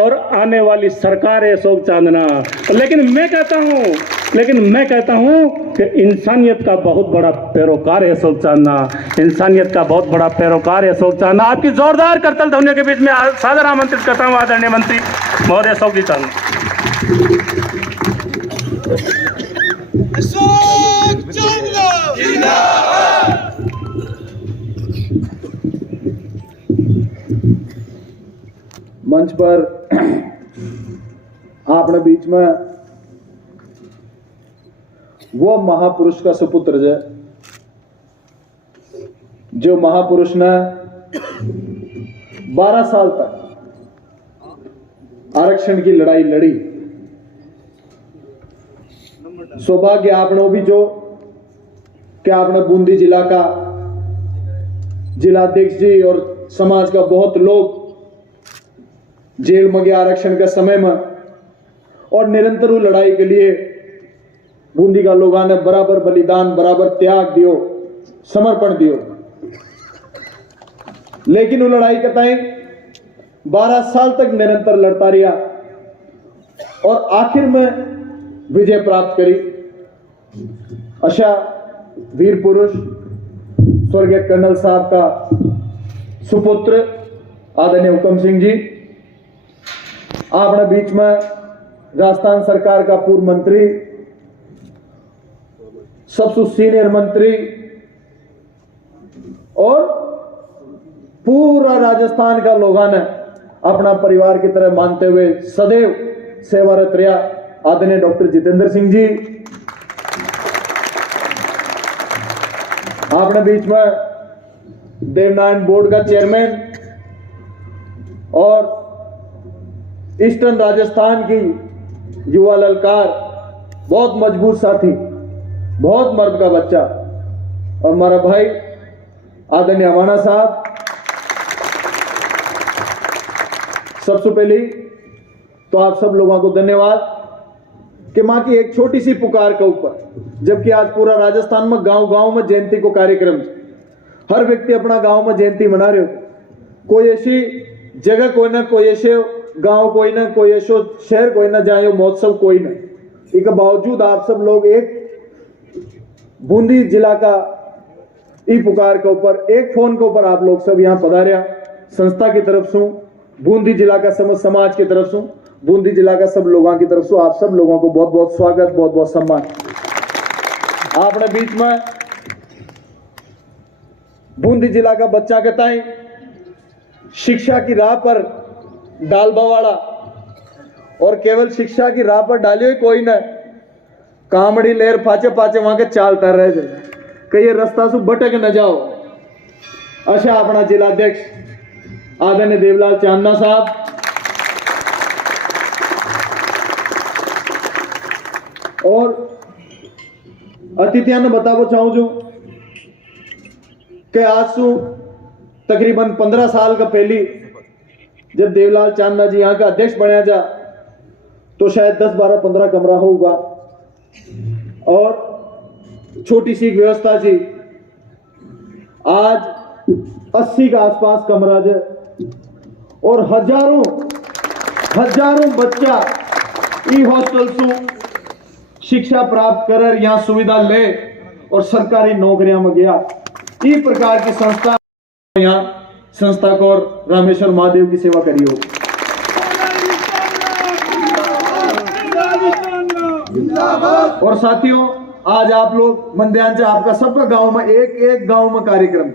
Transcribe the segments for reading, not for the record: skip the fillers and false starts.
और आने वाली सरकार है अशोक चांदना। लेकिन मैं कहता हूं कि इंसानियत का बहुत बड़ा पैरोकार है अशोक चांदना, इंसानियत का बहुत बड़ा पैरोकार है अशोक चांदना। आपकी जोरदार करतल ध्वनियों के बीच में सादर आमंत्रित करता हूं आदरणीय मंत्री महोदय अशोक जी चांदना। अशोक चांदना मंच पर आपने बीच में वो महापुरुष का सुपुत्र जो महापुरुष ने 12 साल तक आरक्षण की लड़ाई लड़ी। सौभाग्य आपने भी जो कि आपने बूंदी जिला का जिलाध्यक्ष जी और समाज का बहुत लोग जेल में गए आरक्षण के समय में, और निरंतर लड़ाई के लिए बूंदी का लोगों ने बराबर बलिदान, बराबर त्याग दियो, समर्पण दियो। लेकिन वो लड़ाई का टाइम 12 साल तक निरंतर लड़ता रहा और आखिर में विजय प्राप्त करी। अशा वीर पुरुष स्वर्गीय कर्नल साहब का सुपुत्र आदरणीय हुकम सिंह जी, आपने बीच में राजस्थान सरकार का पूर्व मंत्री, सबसे सीनियर मंत्री और पूरा राजस्थान का लोगों ने अपना परिवार की तरह मानते हुए सदैव सेवारत रहा आदरणीय डॉक्टर जितेंद्र सिंह जी, आपने बीच में देवनारायण बोर्ड का चेयरमैन और ईस्टर्न राजस्थान की युवा ललकार, बहुत मजबूत साथी, बहुत मर्द का बच्चा, और हमारा भाई आदरणीय अवाना साहब। सबसे पहले तो आप सब लोगों को धन्यवाद कि मां की एक छोटी सी पुकार के ऊपर, जबकि आज पूरा राजस्थान में गांव-गांव में जयंती को कार्यक्रम, हर व्यक्ति अपना गांव में जयंती मना रहे हो। कोई ऐसी जगह कोई ना कोई ऐसे गांव, कोई ना कोई ऐसा शहर, कोई ना जाए महोत्सव कोई ना। इसके बावजूद आप सब लोग एक बूंदी जिला का ई पुकार के ऊपर, एक फोन के ऊपर आप लोग सब यहाँ पधारे। संस्था की तरफ से, बूंदी जिला का समस्त समाज की तरफ से, बूंदी जिला का सब लोगों की तरफ से आप सब लोगों को बहुत बहुत स्वागत, बहुत बहुत सम्मान। आपने बीच में बूंदी जिला का बच्चा कहता है शिक्षा की राह पर डाल बवाड़ा, और केवल शिक्षा की राह पर डालियो ही कोई न, कामड़ी लेर पाचे पाचे वहां के चालता रहे कई रास्ता से भटक न जाओ। अच्छा अपना जिलाध्यक्ष आदरणीय देवलाल चांदना साहब, और अतिथियों ने बताना चाहूं जो कि आज से तकरीबन 15 साल का पहली जब देवलाल चांदना जी यहाँ का अध्यक्ष बनया जा, तो शायद 10, 12, 15 कमरा होगा और छोटी सी व्यवस्था थी। आज 80 के आसपास कमरा है और हजारों बच्चा ई हॉस्टल से शिक्षा प्राप्त कर यहाँ सुविधा ले और सरकारी नौकरियां में गया। इस प्रकार की संस्था यहाँ संस्था को और रामेश्वर महादेव की सेवा करी हो। और साथियों, आज आप लोग मंध्यांचल आपका सबका गांव में एक गांव में कार्यक्रम,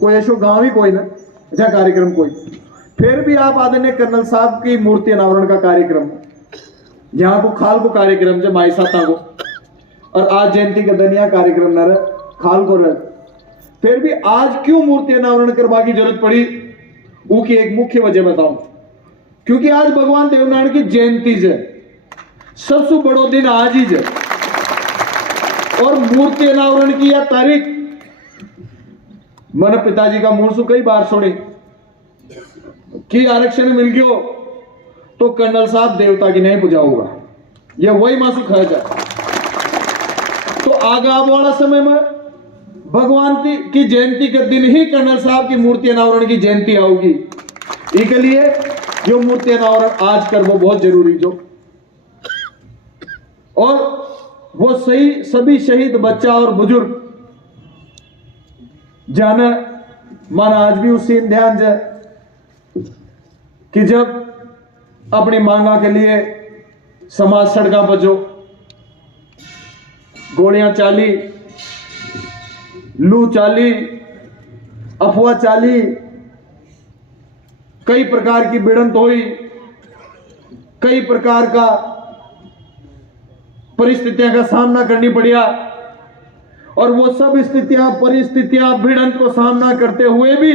कोई ऐसा गांव ही कोई ना जहाँ कार्यक्रम कोई, फिर भी आप आदरणीय कर्नल साहब की मूर्ति अनावरण का कार्यक्रम, यहाँ को खाल को कार्यक्रम जब माई साता को, और आज जयंती का दनिया कार्यक्रम न रहे खाल को रहे, फिर भी आज क्यों मूर्ति अनावरण करवा की जरूरत पड़ी, वो की एक मुख्य वजह बताऊं। क्योंकि आज भगवान देवनारायण की जयंती है, सबसे बड़ो दिन आज ही है, और मूर्ति अनावरण की यह तारीख मैंने पिताजी का मुंह से कई बार सुनी कि आरक्षण मिल गयो तो कर्नल साहब देवता की नहीं पूजा होगा, यह वही मासू खा जाए। तो आगा वाला समय में भगवान की जयंती के दिन ही कर्नल साहब की मूर्ति अनावरण की जयंती आओगी। इसके लिए जो मूर्तियां ना और आज कर वो बहुत जरूरी जो, और वो सही सभी शहीद बच्चा और बुजुर्ग जाना माना आज भी उसी ध्यान जाए कि जब अपनी मांगा के लिए समाज सड़का पर जो गोलियां चाली, लू चाली, अफवाह चाली, कई प्रकार की भिड़ंत हुई, कई प्रकार का परिस्थितियों का सामना करनी पड़ा, और वो सब स्थितियां परिस्थितियां भिड़ंत को सामना करते हुए भी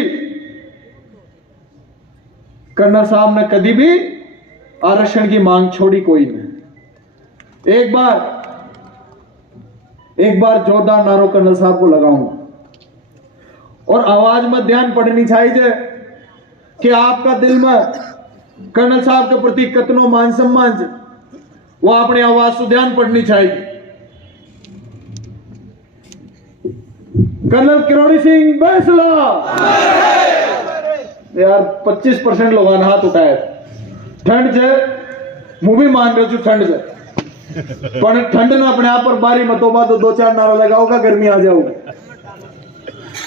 कर्नल साहब ने कभी भी आरक्षण की मांग छोड़ी कोई नहीं। एक बार जोरदार नारो कर्नल साहब को लगाऊंगा और आवाज में ध्यान पड़नी चाहिए कि आपका दिल में कर्नल साहब के प्रति कितनो मान सम्मान है, वो अपनी आवाज से ध्यान पड़नी चाहिए। कर्नल किरोड़ी सिंह बैंसला। यार 25% लोगों ने हाथ उठाए। ठंड से मुंह भी मान रहे हो ठंड से, पर ठंड ने अपने आप पर बारी मतोबा तो 2-4 नारा लगाओगा, गर्मी आ जाओगी।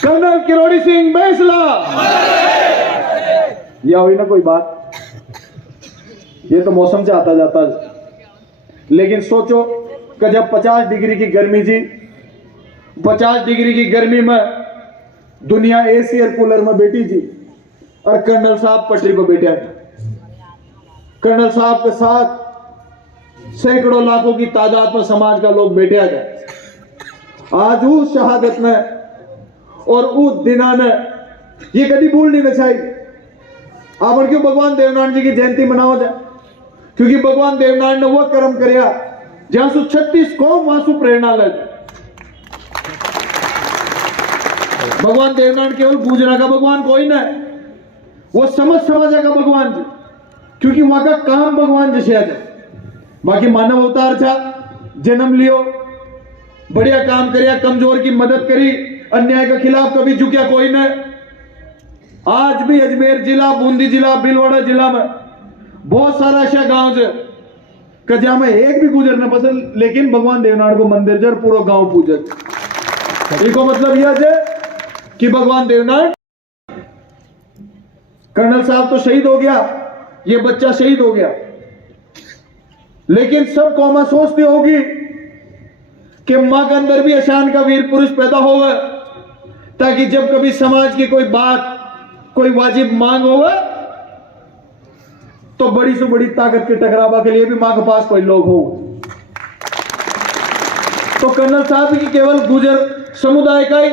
कर्नल किरोड़ी सिंह बैंसला। यह हुई ना कोई बात, ये तो मौसम से आता जाता है। लेकिन सोचो कि जब 50 डिग्री की गर्मी जी, 50 डिग्री की गर्मी में दुनिया एसी और कूलर में बैठी थी और कर्नल साहब पटरी पर बैठे थे। कर्नल साहब के साथ सैकड़ों लाखों की तादाद में समाज का लोग बैठे थे। आज उस शहादत में और उस दिना ने ये कभी भूल नहीं चाहिए। आप क्यों भगवान देवनारायण जी की जयंती मनाओ जाए, क्योंकि भगवान देवनारायण ने वो कर्म करया जहां सु 36 कौम वहां सु प्रेरणा ले। भगवान देवनारायण केवल गुजरा का भगवान कोई ना, वो समझ का भगवान जी, क्योंकि वहां का काम भगवान जैसे है। बाकी मानव अवतार था, जन्म लियो, बढ़िया काम करिया, कमजोर की मदद करी, अन्याय के खिलाफ कभी झुकिया कोई न। आज भी अजमेर जिला, बूंदी जिला, भीलवाड़ा जिला में बहुत सारा ऐसा गांव है कजा में एक भी गुजर न पसंद, लेकिन भगवान देवनारायण को मंदिर जर पूरा गांव पूजे। इसको मतलब यह है कि भगवान देवनारायण, कर्नल साहब तो शहीद हो गया, ये बच्चा शहीद हो गया, लेकिन सब कौमा सोचती होगी कि मां के अंदर भी अशान का वीर पुरुष पैदा होगा, ताकि जब कभी समाज की कोई बात, कोई वाजिब मांग होगा तो बड़ी से बड़ी ताकत के टकरावा के लिए भी मां के पास कोई लोग हो। तो कर्नल साहब की केवल गुजर समुदाय का ही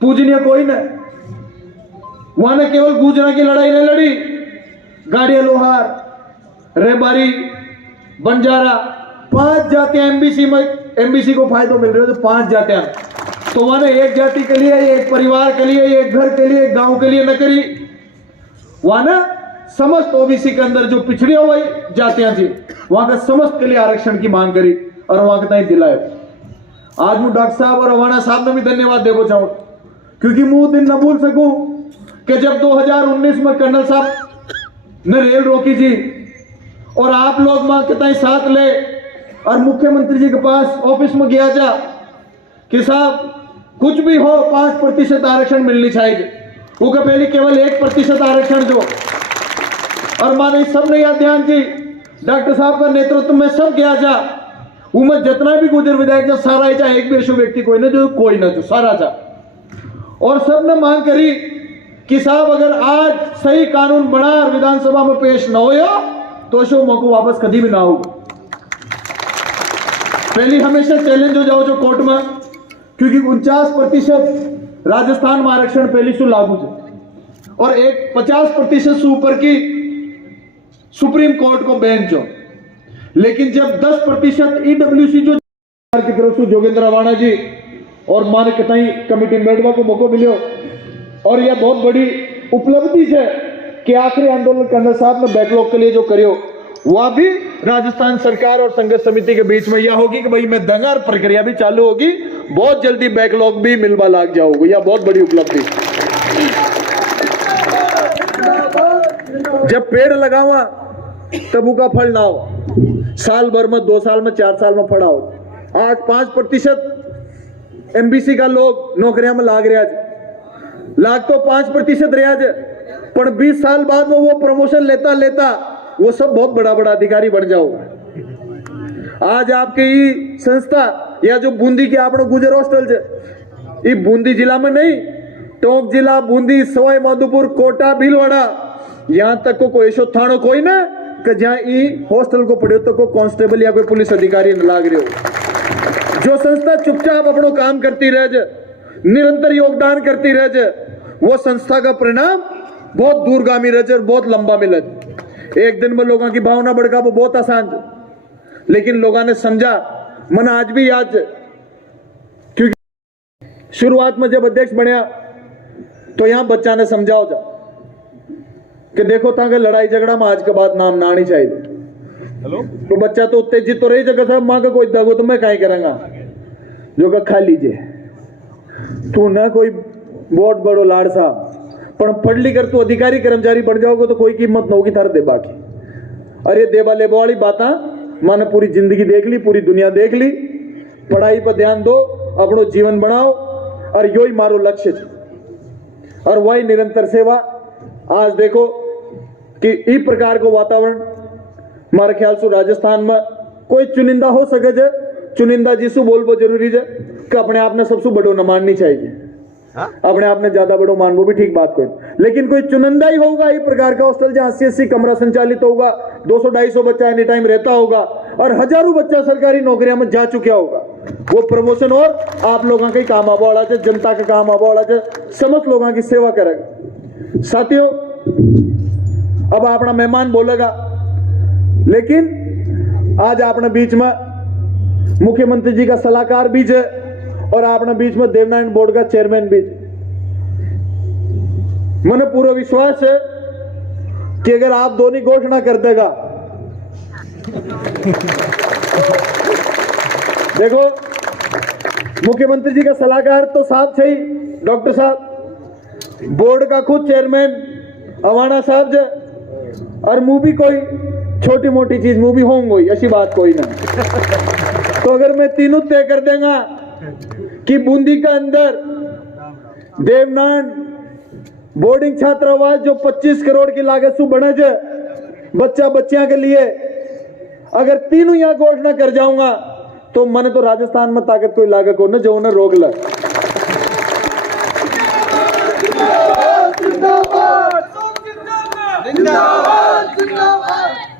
पूजनीय कोई नहीं, वहां ने केवल गुजरा की लड़ाई नहीं लड़ी, गाड़िया लोहार, रेबारी, बंजारा, 5 जातियां एमबीसी को फायदा मिल रहे हो, तो 5 जातियां, तो वहां ने एक जाति के लिए, एक परिवार के लिए, एक घर के लिए, एक गांव के लिए न करी, वहां ना समस्त ओबीसी के अंदर जो पिछड़ी हुई जातियां थी वहां का समस्त के लिए आरक्षण की मांग करी और वहां के तय दिलाए। आज मैं डॉक्टर साहब और रवाना साहब ने भी धन्यवाद देना चाहूं, क्योंकि मुंह दिन न भूल सकूं कि जब 2019 में कर्नल साहब ने रेल रोकी थी और आप लोग मां के तय साथ ले और मुख्यमंत्री जी के पास ऑफिस में गया जा कि साहब कुछ भी हो 5% आरक्षण मिलनी चाहिए, वो के पहले केवल 1% आरक्षण जो, और माने सब ने याद ध्यान की डॉक्टर साहब का नेतृत्व में सब गया जा, उमर जितना भी गुजर विधायक जा सारा ही, चाहे एक भी ऐसा व्यक्ति कोई ना जो कोई ना जो सारा था, और सब ने मांग करी कि साहब अगर आज सही कानून बना और विधानसभा में पेश न हो तो शो मौको वापस कभी भी ना होगा। पहली हमेशा चैलेंज हो जाओ जो कोर्ट में, क्योंकि 49% राजस्थान में आरक्षण पहली से लागू है और एक 50% से ऊपर की सुप्रीम कोर्ट को बेंच हो, लेकिन जब 10% ईडब्ल्यूसी जो की तरफ से जोगेंद्र रवाना जी और मान कतई कमेटी मेडवा को मौका मिलो, और यह बहुत बड़ी उपलब्धि है कि आखिरी आंदोलन कर्नल साहब ने बैकलॉग के लिए जो करियो वह भी राजस्थान सरकार और संघर्ष समिति के बीच में यह होगी कि भाई मैं दंगा और प्रक्रिया भी चालू होगी, बहुत जल्दी बैकलॉग भी मिलवा लाग जाओगे, यह बहुत बड़ी उपलब्धि। जब पेड़ लगावा तब उसका फल ना हो, साल भर में, 2 साल में, 4 साल में फड़ा हो। आज 5% एमबीसी का लोग नौकरियां में लाग रहा है, लाग तो 5% रहा है, पर 20 साल बाद में वो प्रमोशन लेता लेता वो सब बहुत बड़ा बड़ा अधिकारी बन जाओगा। आज आपकी ये संस्था या जो बूंदी के आपने गुजर हॉस्टल ये बूंदी जिला में नहीं, टोंक जिला, बूंदी, सवाई माधोपुर, कोटा, भीलवाड़ा, यहां तक को कोई ऐसो थानो कोई ना कि जहां ई हॉस्टल को पढ़े तो को कांस्टेबल या कोई पुलिस अधिकारी न लाग रहे हो। जो संस्था चुपचाप अपनो काम करती रह जाए, निरंतर योगदान करती रह जाए, वो संस्था का परिणाम बहुत दूरगामी रह जाए और बहुत लंबा मिले। एक दिन में लोगों की भावना बढ़का वो बहुत आसान है, लेकिन लोगों ने समझा, मन आज भी याद है, क्योंकि शुरुआत में जब अध्यक्ष बनया तो यहां बच्चा ने समझाओ जा कि देखो ताकि लड़ाई झगड़ा में आज के बाद नाम ना आनी चाहिए। तो बच्चा तो उत्तेजित तो रही जगह साहब, मां का कोई दगो तो मैं कहीं करूंगा, जो का खा लीजिए तू ना कोई बहुत बड़ो लाड़ साहब, पर पढ़ लिख कर तू अधिकारी कर्मचारी बन जाओगे तो कोई कीमत न होगी थार दे बाकी। अरे देवा लेबा वाली बात माने पूरी जिंदगी देख ली, पूरी दुनिया देख ली, पढ़ाई पर ध्यान दो, अपनो जीवन बनाओ और यो ही मारो लक्ष्य और वही निरंतर सेवा। आज देखो कि इस प्रकार को वातावरण हमारे ख्याल से राजस्थान में कोई चुनिंदा हो सके जे, चुनिंदा जिसु बोलबो जरूरी है कि अपने आप ने सबसे बड़ो न माननी चाहिए, अपने आप ने ज्यादा बड़ो मानबो भी ठीक बात कोई, लेकिन कोई चुनिंदा ही होगा इस प्रकार का हॉस्टल जहां 80-80 कमरा संचालित होगा, 200-250 बच्चा एनी टाइम रहता होगा और हजारों बच्चा सरकारी नौकरियों में जा चुका होगा। वो प्रमोशन और आप लोगों का ही काम आवा वाला है, जनता का काम आवा वाला है, समस्त लोगों की सेवा करेगा। साथियों, अब अपना मेहमान बोलेगा, लेकिन आज अपने बीच में मुख्यमंत्री जी का सलाहकार भी है और अपने बीच में देवनारायण बोर्ड का चेयरमैन भी। मैंने पूरा विश्वास है कि अगर आप दोनों घोषणा कर देगा, देखो मुख्यमंत्री जी का सलाहकार तो साहब से ही डॉक्टर साहब, बोर्ड का खुद चेयरमैन अवाना साहब जे, और मुंह भी कोई छोटी मोटी चीज मुंह भी होंगे, ऐसी बात कोई ना। तो अगर मैं तीनों तय कर देगा कि बूंदी का अंदर देवनारायण बोर्डिंग छात्रावास जो 25 करोड़ की लागत से बने जे बच्चा बच्चियां के लिए, अगर तीनों यहां घोषणा कर जाऊंगा तो मैंने तो राजस्थान में ताकत कोई लागत को न जो उन्हें रोक ले।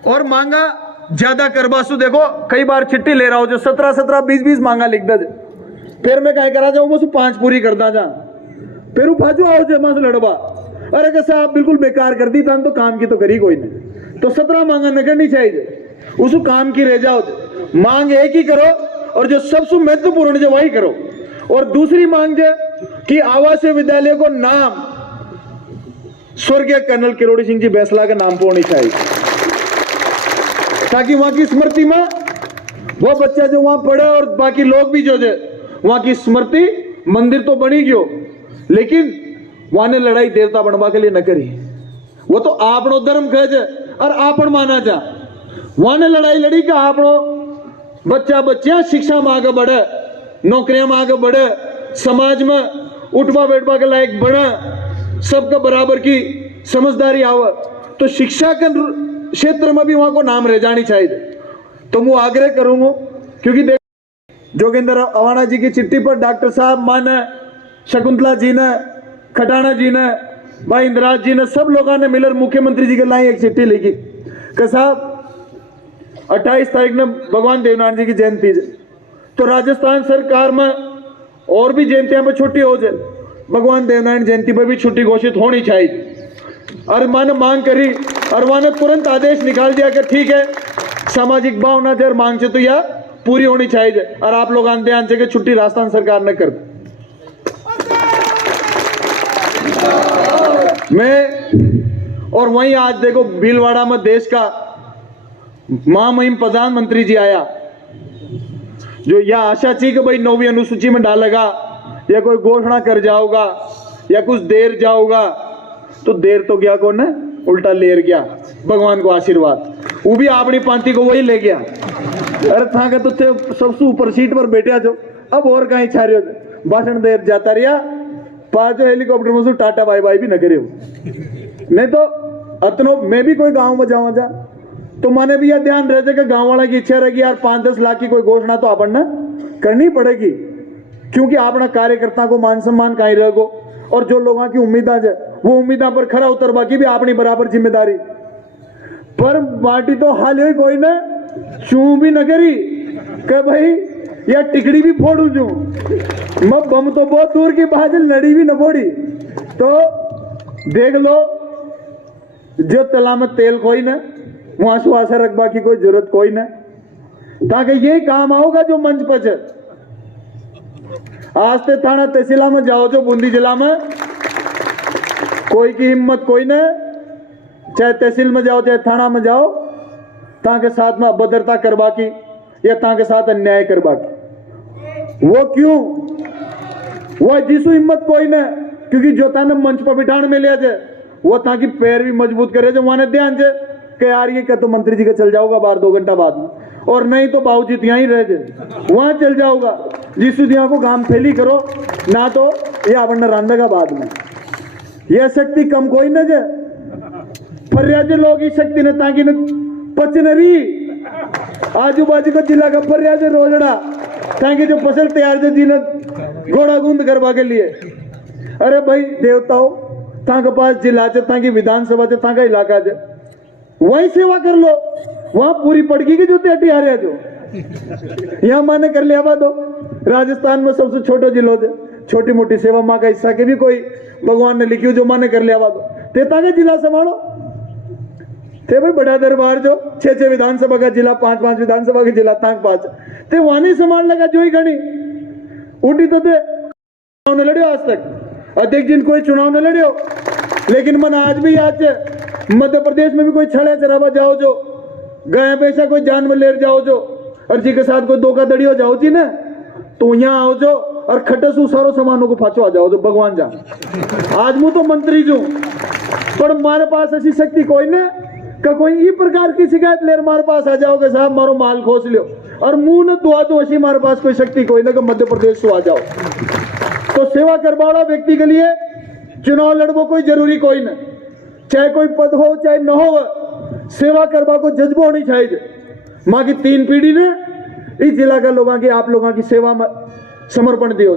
और मांगा ज्यादा करबासु, देखो कई बार चिट्ठी ले रहा हो जो 17-17, 20-20 मांगा लिख दे, फिर मैं कह करा जाऊं मुझे 5 पूरी करता जा, फिर फाजू आओ जे मां से लड़वा, अरे कैसे आप बिल्कुल बेकार कर दी था, तो काम की तो करी कोई नहीं, तो 17 मांगा न करनी चाहिए, उस काम की रह जाओ, मांग एक ही करो और जो सबसे महत्वपूर्ण जो वही करो। और दूसरी मांग है कि आवासीय विद्यालय को नाम स्वर्गीय कर्नल किरोड़ी सिंह जी बैंसला के नाम पर होनी चाहिए, ताकि वहां की स्मृति में वो बच्चा जो वहां पढ़े और बाकी लोग भी जो वहां की स्मृति, मंदिर तो बनी गयो लेकिन वहां ने लड़ाई देवता बनवा के लिए न करी, वो तो आपनो धर्म कहे और आपन माना जा, वहां ने लड़ाई लड़ी कि आपनो बच्चा बच्चियां शिक्षा में आगे बढ़े, नौकरियां में आगे बढ़े, समाज में उठवा बैठवा के लायक बढ़े, सबका बराबर की समझदारी आवे, तो शिक्षा के क्षेत्र में भी वहां को नाम रह जानी चाहिए। तो मैं आग्रह करूंगा, क्योंकि देख जोगेंद्र अवाना जी की चिट्ठी पर डॉक्टर साहब, माने शकुंतला जी ने, खटाना जी ने, भाई इंद्राज जी ने, सब लोगों ने मिलकर मुख्यमंत्री जी के लाई एक चिट्ठी लिखी कि साहब 28 तारीख ने भगवान देवनारायण जी की जयंती है, तो राजस्थान सरकार में और भी जयंतियां पर छुट्टी हो जाए, भगवान देवनारायण जयंती पर भी छुट्टी घोषित होनी चाहिए। और माने मांग करी और वहां ने तुरंत आदेश निकाल दिया कि ठीक है, सामाजिक भावना जर मांग से तो यह पूरी होनी चाहिए, और आप लोग आंते आंते कि छुट्टी राजस्थान सरकार ने कर दी। मैं और वहीं आज देखो भीलवाड़ा में देश का महामहिम प्रधानमंत्री जी आया, जो यह आशा थी कि भाई 9वीं अनुसूची में डालेगा या कोई घोषणा कर जाओगा या कुछ देर जाओगा, तो देर तो गया कौन है, उल्टा लेर गया भगवान को आशीर्वाद, वो भी अपनी पांति को वही ले गया। अरे था के तो थे सबसे ऊपर सीट पर बैठा जो, अब और कहीं छा रहे हो, भाषण दे जाता रहा, पांचों हेलीकॉप्टर में से टाटा बाय बाय भी न करे हो। नहीं तो अतनो मैं भी कोई गांव में जाऊं जा तो मैंने भी यह ध्यान रहे कि गांव वाला की इच्छा रहेगी यार 5-10 लाख की कोई घोषणा तो अपन करनी पड़ेगी, क्योंकि अपना कार्यकर्ता को मान सम्मान कहीं रहेगो, और जो लोगों की उम्मीदा है वो उम्मीदा पर खरा उतरवा की भी अपनी बराबर जिम्मेदारी। पर बाटी तो हाल ही कोई ना चू भी न करी कि भाई या टिकड़ी भी फोड़ू जू, मैं बम तो बहुत दूर की बात लड़ी भी न फोड़ी। तो देख लो जो तला में तेल कोई ना वहां से आशा रखबा की कोई जरूरत कोई ना, ताकि यही काम आओगा जो मंच पर है। आज ते थाना तहसीला में जाओ जो बूंदी जिला में कोई की हिम्मत कोई ना, चाहे तहसील में जाओ चाहे थाना में जाओ, ताकि साथ में अभद्रता करवा की या ताकि साथ अन्याय करवा की। वो क्यों? वो जिसु हिम्मत कोई ना, क्योंकि जो थाने मंच पर बिठाने में लिया जाए वो ताकि पैर भी मजबूत करे जो वहां ध्यान से कि यार ये क्या तो मंत्री जी का चल जाऊंगा बाहर 2 घंटा बाद में, और नहीं तो बाबूजी यहाँ ही रह जाए वहां चल जाऊंगा। जिस दिया को काम फैली करो ना, तो ये आपने रांधेगा बाद में। यह शक्ति कम कोई न जे फर्याज लोग इस शक्ति ने ताकि न पचनरी आजू बाजू का जिला का फर्याज रोजड़ा ताकि जो फसल तैयार जो जी ने घोड़ा गूंद करवा के लिए। अरे भाई देवताओं ताके पास जिला च ताकि विधानसभा च ताका इलाका च वही सेवा कर लो, वहां पूरी पड़गी की जो तेटी आ रहा जो यहाँ माने कर लिया दो। राजस्थान में सबसे छोटे जिलों से छोटी मोटी सेवा माँ का हिस्सा के भी कोई भगवान ने लिखी हो जो माने कर लिया दो, तेता के जिला संभालो थे भाई। बड़ा दरबार जो 6-6 विधानसभा का जिला 5-5 विधानसभा के जिला ताक 5 ते वानी संभाल लगा जो ही घनी उठी तो थे चुनाव न लड़ियो। आज तक अध्यक्ष जिन कोई चुनाव न लड़ियो, लेकिन मन आज भी याद है मध्य प्रदेश में भी कोई छड़े चरावा जाओ जो गाय पैसा कोई जानवर ले जाओ जो और जी के साथ कोई धोखाधड़ी हो जाओ जी ना, तो यहाँ आओ जो और खटसू सारो सामानों को फाचो आ जाओ जो भगवान जा। आज मुझ तो मंत्री जो पर हमारे पास ऐसी शक्ति कोई ना का कोई ई प्रकार की शिकायत ले हमारे पास आ जाओगे साहब मारो माल खोस लियो और मुंह न दुआ दो, ऐसी हमारे पास कोई शक्ति कोई ना कि मध्य प्रदेश से आ जाओ। तो सेवा करवाड़ा व्यक्ति के लिए चुनाव लड़बो कोई जरूरी कोई ना, चाहे कोई पद हो चाहे न हो, सेवा करवा को जज्बा होनी चाहिए। माँ की 3 पीढ़ी ने इस जिला का लोगों की आप लोगों की सेवा में समर्पण दियो,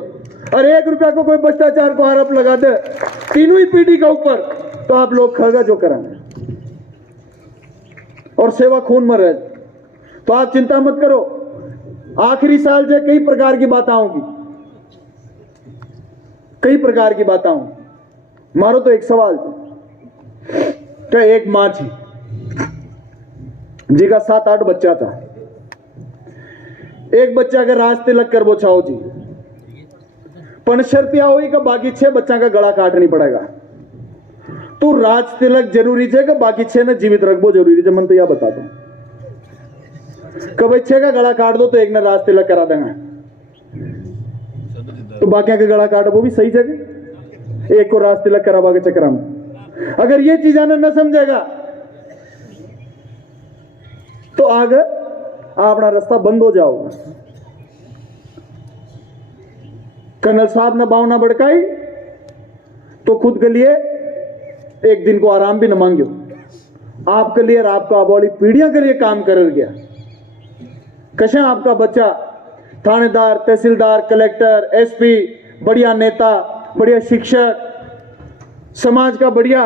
और 1 रुपया को कोई भ्रष्टाचार को आरोप लगा दे तीनों ही पीढ़ी का ऊपर, तो आप लोग खगा जो करेंगे और सेवा खून में रहे। तो आप चिंता मत करो, आखिरी साल से कई प्रकार की बात आऊंगी, कई प्रकार की बात आऊंगी। मारो तो एक सवाल तो एक मां थी जी का 7-8 बच्चा था। एक बच्चा का राज तिलक कर बोछाओ जी, पण शर्तिया हुई कि बाकी 6 बच्चा का गला काटनी पड़ेगा। तो राज तिलक जरूरी है कि बाकी 6 ने जीवित रखबो जरूरी है? मन तो यह बता दो कि भाई 6 का गला काट दो तो एक ने राज तिलक करा देंगे, तो बाकी का गला काट वो भी सही जगह, एक को राज तिलक करावा के चक्कर में। अगर ये चीज आने न समझेगा तो आगे अपना रास्ता बंद हो जाओगा। कर्नल साहब ने भावना भड़काई तो खुद के लिए एक दिन को आराम भी न मांगियो, आपके लिए और आपका वाली पीढ़ियां के लिए काम कर गया। कैसे आपका बच्चा थानेदार, तहसीलदार, कलेक्टर, एसपी, बढ़िया नेता, बढ़िया शिक्षक, समाज का बढ़िया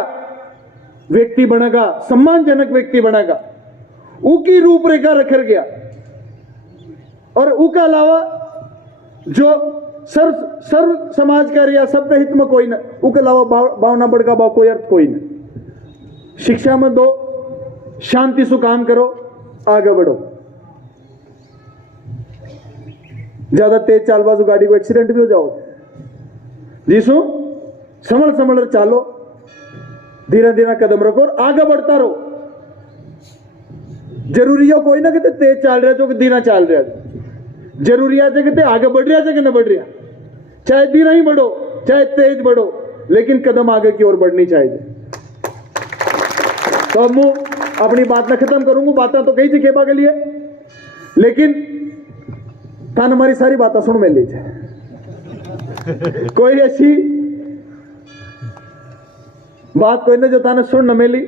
व्यक्ति बनेगा, सम्मानजनक व्यक्ति बनेगा, उकी रूपरेखा रख गया। और उसका अलावा जो सर्व समाज का या सबके हित में कोई ना, उसके अलावा भावना बढ़का भाव कोई अर्थ कोई ना। शिक्षा में दो, शांति से काम करो, आगे बढ़ो। ज्यादा तेज चालबाजू गाड़ी को एक्सीडेंट भी हो जाओ, जिसो संभल संभल चालो, धीरे धीरे कदम रखो और आगे बढ़ता रहो। जरूरी हो कोई ना कि तेज चाल रहा जो धीरा चाल रहा, जरूरी है कि आगे बढ़ रहा है कि न बढ़ रहा, चाहे धीरा ही बढ़ो चाहे तेज बढ़ो, लेकिन कदम आगे की ओर बढ़नी चाहिए। तो अब मैं अपनी बात न खत्म करूंगा, बातें तो कही थी केबा के लिए, लेकिन थान हमारी सारी बातें सुन में लीजिए। कोई ऐसी बात कोई ना जो थाने सुन न मिली,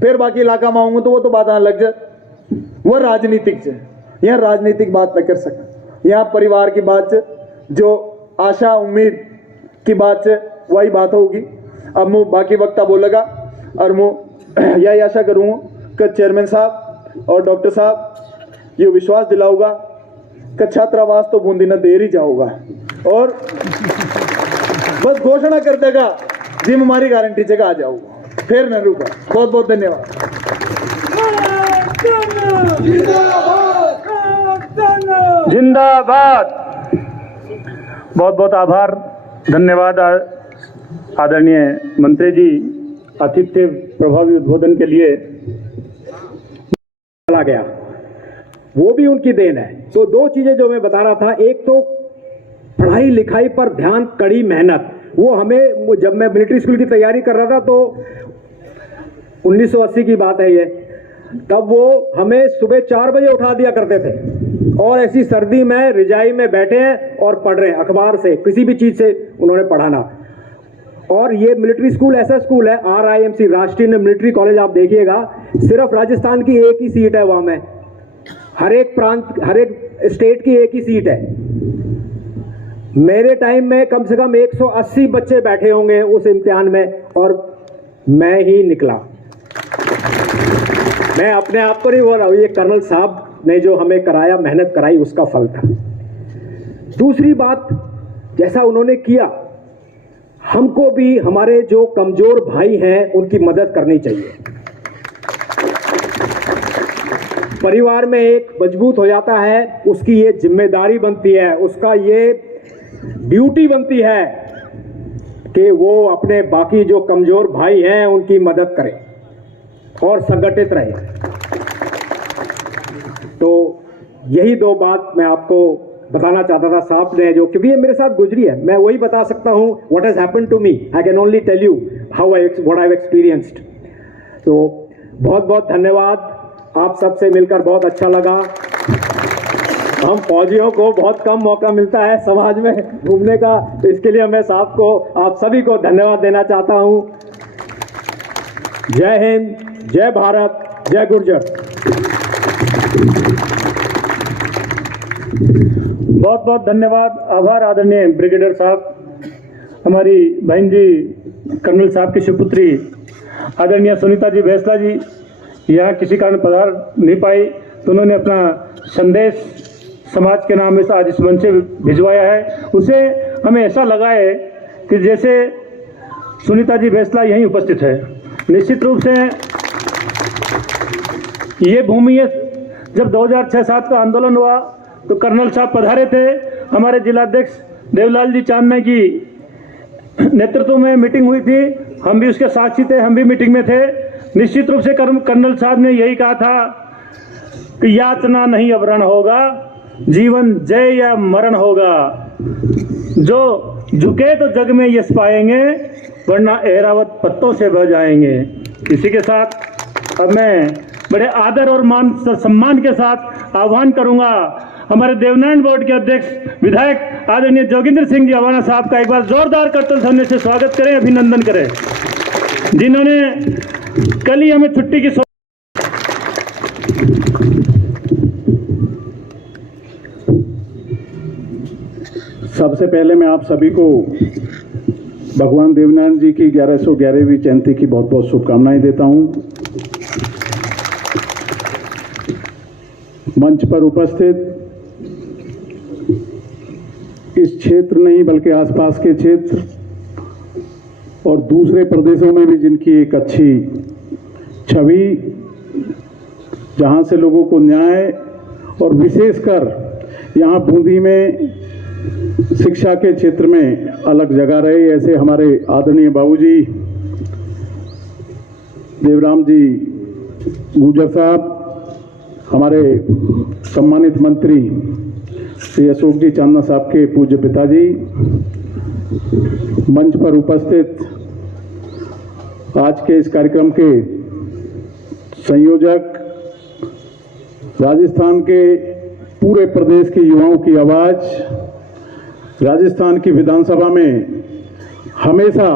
फिर बाकी इलाका में आऊंगा तो वो तो बात आने लग जाए। वो राजनीतिक से यहाँ राजनीतिक बात न कर सका, यहाँ परिवार की बात से, जो आशा उम्मीद की बात से वही बात होगी। अब मैं बाकी वक्ता बोलेगा और मैं यही आशा करूँगा कि चेयरमैन साहब और डॉक्टर साहब ये विश्वास दिलाऊंगा कि छात्रावास तो बूंदी न देर ही जाऊंगा, और बस घोषणा कर देगा जिम्मेदारी गारंटी जगह आ जाऊंगा, फिर न रुका। बहुत बहुत धन्यवाद। जिंदाबाद। बहुत बहुत आभार, धन्यवाद आदरणीय मंत्री जी, आतिथ्य प्रभावी उद्बोधन के लिए। चला गया, वो भी उनकी देन है। तो दो चीजें जो मैं बता रहा था, एक तो पढ़ाई लिखाई पर ध्यान, कड़ी मेहनत। वो हमें, जब मैं मिलिट्री स्कूल की तैयारी कर रहा था तो 1980 की बात है ये, तब वो हमें सुबह 4 बजे उठा दिया करते थे, और ऐसी सर्दी में रिजाई में बैठे हैं और पढ़ रहे हैं, अखबार से किसी भी चीज से उन्होंने पढ़ाना। और ये मिलिट्री स्कूल ऐसा स्कूल है, RIMC राष्ट्रीय मिलिट्री कॉलेज, आप देखिएगा, सिर्फ राजस्थान की एक ही सीट है वहां में, हर एक प्रांत, हर एक स्टेट की एक ही सीट है। मेरे टाइम में कम से कम 180 बच्चे बैठे होंगे उस इम्तिहान में, और मैं ही निकला। मैं अपने आप को नहीं बोल रहा हूं, ये कर्नल साहब ने जो हमें कराया, मेहनत कराई, उसका फल था। दूसरी बात, जैसा उन्होंने किया, हमको भी हमारे जो कमजोर भाई हैं उनकी मदद करनी चाहिए। परिवार में एक मजबूत हो जाता है, उसकी ये जिम्मेदारी बनती है, उसका ये ड्यूटी बनती है कि वो अपने बाकी जो कमजोर भाई हैं उनकी मदद करे और संगठित रहे। तो यही दो बात मैं आपको बताना चाहता था साहब ने, जो क्योंकि ये मेरे साथ गुजरी है, मैं वही बता सकता हूं। What has happened to me, I can only tell you how what I have experienced. तो बहुत बहुत धन्यवाद, आप सबसे मिलकर बहुत अच्छा लगा। हम फौजियों को बहुत कम मौका मिलता है समाज में घूमने का, तो इसके लिए मैं साहब को, आप सभी को धन्यवाद देना चाहता हूं। जय हिंद, जय भारत, जय गुर्जर। बहुत बहुत धन्यवाद, आभार आदरणीय ब्रिगेडियर साहब। हमारी बहन जी कर्नल साहब की सुपुत्री आदरणीय सुनीता जी भैसला जी यहाँ किसी कारण पधार नहीं पाई, तो उन्होंने अपना संदेश समाज के नाम में आज इस मंच से भिजवाया है। उसे हमें ऐसा लगा है कि जैसे सुनीता जी भैसला यहीं उपस्थित है। निश्चित रूप से ये भूमि है, जब 2006-07 का आंदोलन हुआ तो कर्नल साहब पधारे थे, हमारे जिलाध्यक्ष देवलाल जी चांदना की नेतृत्व में मीटिंग हुई थी, हम भी उसके साक्षी थे, हम भी मीटिंग में थे। निश्चित रूप से कर्नल साहब ने यही कहा था कि यातना नहीं अब रण होगा, जीवन जय या मरण होगा, जो झुके तो जग में यश पाएंगे, वरना एरावत पत्तों से बह जाएंगे। इसी के साथ अब मैं बड़े आदर और मान सम्मान के साथ आह्वान करूंगा हमारे देवनारायण बोर्ड के अध्यक्ष विधायक आदरणीय जोगिंदर सिंह जी अवाना साहब का एक बार जोरदार करतल ध्वनि से स्वागत करें, अभिनंदन करें, जिन्होंने कल ही हमें छुट्टी की सबसे पहले मैं आप सभी को भगवान देवनारायण जी की 1111वीं जयंती की बहुत बहुत शुभकामनाएं देता हूं। मंच पर उपस्थित इस क्षेत्र नहीं बल्कि आसपास के क्षेत्र और दूसरे प्रदेशों में भी जिनकी एक अच्छी छवि, जहां से लोगों को न्याय और विशेषकर यहाँ बूंदी में शिक्षा के क्षेत्र में अलग जगह रहे, ऐसे हमारे आदरणीय बाबूजी देवराम जी गुर्जर साहब, हमारे सम्मानित मंत्री श्री अशोक जी चांदना साहब के पूज्य पिताजी, मंच पर उपस्थित आज के इस कार्यक्रम के संयोजक, राजस्थान के पूरे प्रदेश के युवाओं की आवाज, राजस्थान की विधानसभा में हमेशा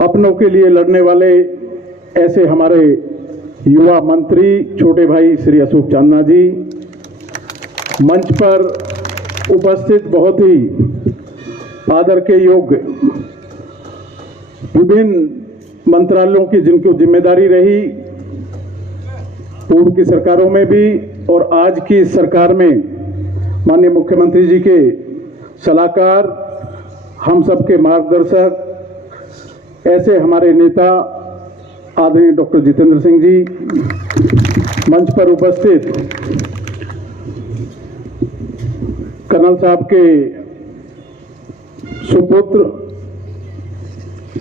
अपनों के लिए लड़ने वाले ऐसे हमारे युवा मंत्री छोटे भाई श्री अशोक चांदना जी, मंच पर उपस्थित बहुत ही आदर के योग्य विभिन्न मंत्रालयों की जिनको जिम्मेदारी रही, पूर्व की सरकारों में भी और आज की सरकार में माननीय मुख्यमंत्री जी के सलाहकार, हम सबके मार्गदर्शक, ऐसे हमारे नेता आदरणीय डॉक्टर जितेंद्र सिंह जी, मंच पर उपस्थित कर्नल साहब के सुपुत्र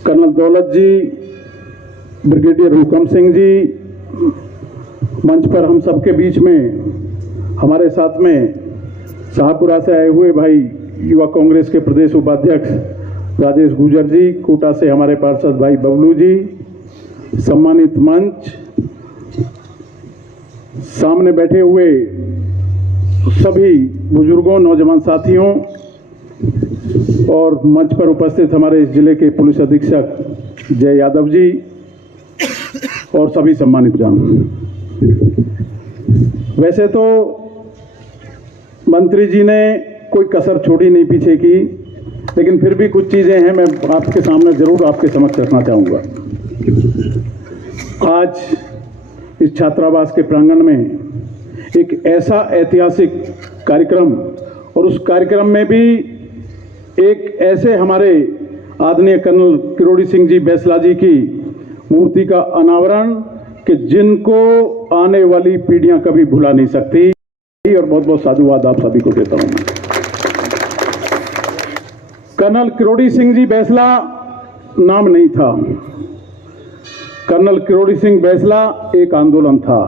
कर्नल दौलत जी, ब्रिगेडियर हुकम सिंह जी, मंच पर हम सबके बीच में हमारे साथ में शाहपुरा से आए हुए भाई युवा कांग्रेस के प्रदेश उपाध्यक्ष राजेश गुजर जी, कोटा से हमारे पार्षद भाई बबलू जी, सम्मानित मंच, सामने बैठे हुए सभी बुजुर्गों, नौजवान साथियों और मंच पर उपस्थित हमारे इस जिले के पुलिस अधीक्षक जय यादव जी और सभी सम्मानित जन। वैसे तो मंत्री जी ने कोई कसर छोड़ी नहीं पीछे की, लेकिन फिर भी कुछ चीजें हैं मैं आपके सामने जरूर आपके समक्ष रखना चाहूंगा। आज इस छात्रावास के प्रांगण में एक ऐसा ऐतिहासिक कार्यक्रम और उस कार्यक्रम में भी एक ऐसे हमारे आदरणीय कर्नल किरोड़ी सिंह जी बैसला जी की मूर्ति का अनावरण कि जिनको आने वाली पीढ़ियां कभी भुला नहीं सकती, और बहुत बहुत साधुवाद आप सभी को देता हूं। कर्नल किरोड़ी सिंह जी बैसला नाम नहीं था, कर्नल किरोड़ी सिंह बैसला एक आंदोलन था,